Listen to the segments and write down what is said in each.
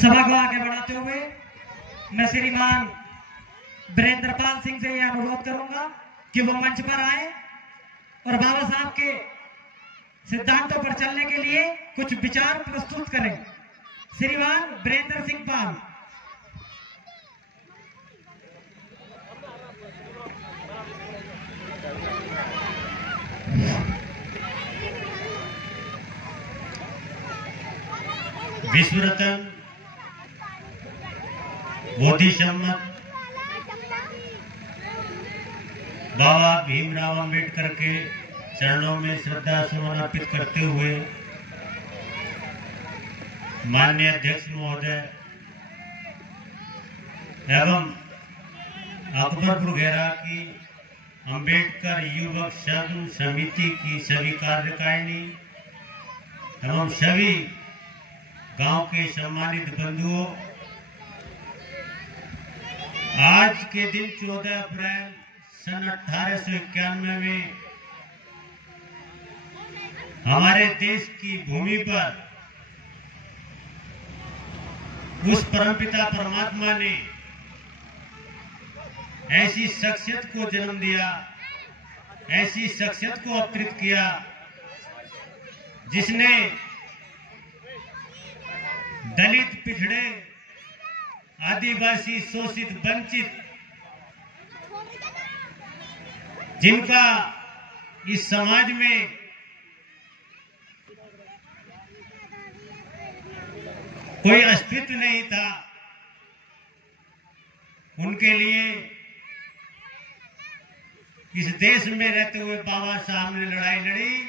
सभा को आगे बढ़ाते हुए मैं श्रीमान वीरेंद्र पाल सिंह से यह अनुरोध करूंगा कि वो मंच पर आए और बाबा साहब के सिद्धांतों पर चलने के लिए कुछ विचार प्रस्तुत करें। श्रीमान वीरेंद्र सिंह पाल। विश्व रत्न बोधि सम्मत बाबा भीमराव अंबेडकर के चरणों में श्रद्धा सुमन अर्पित करते हुए माननीय अध्यक्ष महोदय एवं अकबरपुर घेरा की अंबेडकर युवक संघ समिति की सभी कार्यकारिणी एवं सभी गांव के सम्मानित बंधुओं, आज के दिन 14 अप्रैल सन 1891 में हमारे देश की भूमि पर उस परमपिता परमात्मा ने ऐसी शख्सियत को जन्म दिया, ऐसी शख्सियत को अवतरित किया जिसने दलित, पिछड़े, आदिवासी, शोषित, वंचित, जिनका इस समाज में कोई अस्तित्व नहीं था, उनके लिए इस देश में रहते हुए बाबा साहब ने लड़ाई लड़ी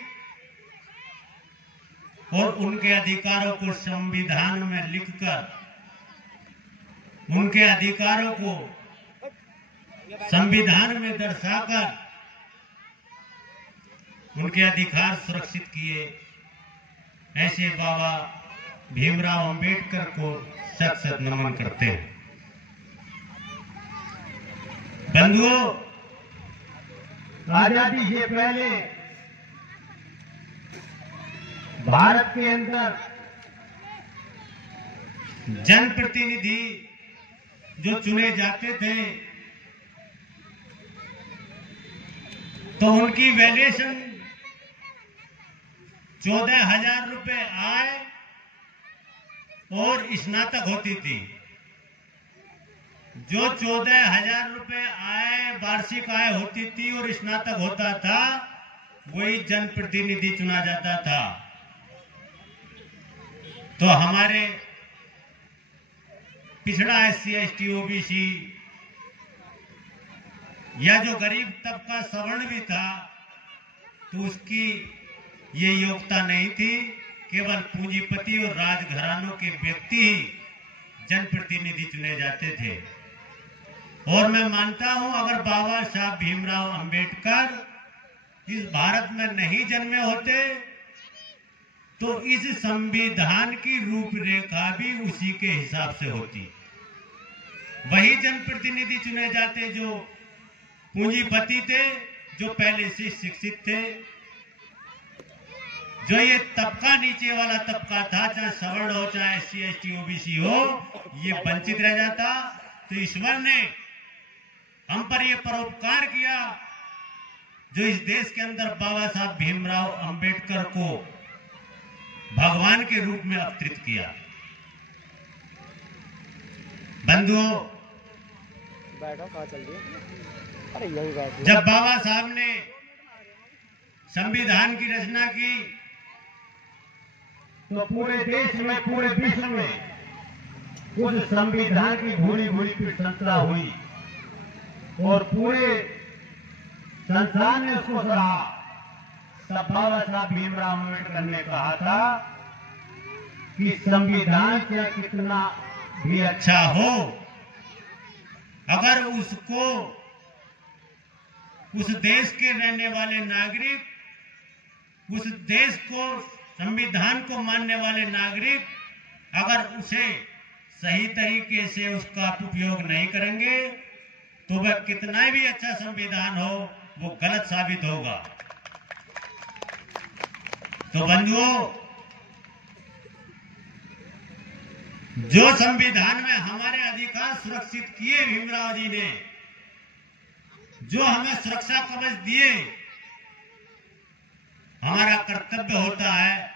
और उनके अधिकारों को संविधान में लिखकर, उनके अधिकारों को संविधान में दर्शाकर उनके अधिकार सुरक्षित किए। ऐसे बाबा भीमराव अंबेडकर को शत शत नमन करते हैं। बंधुओं, आजादी से पहले भारत के अंदर जनप्रतिनिधि जो चुने जाते थे तो उनकी वैल्यूएशन 14,000 रुपए आय और स्नातक होती थी। जो 14,000 रुपए आय वार्षिक आय होती थी और स्नातक होता था, वही जनप्रतिनिधि चुना जाता था। तो हमारे पिछड़ा SC ST OBC या जो गरीब तबका सवर्ण भी था, तो उसकी ये योग्यता नहीं थी। केवल पूंजीपति और राजघरानों के व्यक्ति ही जनप्रतिनिधि चुने जाते थे। और मैं मानता हूं, अगर बाबा साहब भीमराव अंबेडकर इस भारत में नहीं जन्मे होते तो इस संविधान की रूपरेखा भी उसी के हिसाब से होती। वही जनप्रतिनिधि चुने जाते जो पूंजीपति थे, जो पहले से शिक्षित थे। जो ये तबका नीचे वाला तबका था, चाहे सवर्ण हो, चाहे SC ST OBC हो, ये वंचित रह जाता। तो ईश्वर ने हम पर ये परोपकार किया, जो इस देश के अंदर बाबा साहब भीमराव अंबेडकर को भगवान के रूप में अवतरित किया। बंधुओं, जब बाबा साहब ने संविधान की रचना की तो पूरे देश में, पूरे विश्व में उस संविधान की भूरी भूरी प्रशंसा हुई और पूरे संसार ने उसको सराहा। तब बाबा साहब भीमराव अम्बेडकर ने कहा था कि संविधान से कितना भी अच्छा हो, अगर उसको उस देश के रहने वाले नागरिक, उस देश को, संविधान को मानने वाले नागरिक अगर उसे सही तरीके से उसका उपयोग नहीं करेंगे तो वह कितना भी अच्छा संविधान हो, वो गलत साबित होगा। तो बंधुओं, जो संविधान में हमारे अधिकार सुरक्षित किए भीमराव जी ने, जो हमें सुरक्षा कवच दिए, हमारा कर्तव्य होता है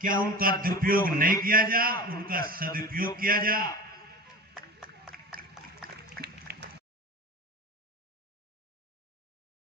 क्या उनका दुरुपयोग नहीं किया जा, उनका सदुपयोग किया जा।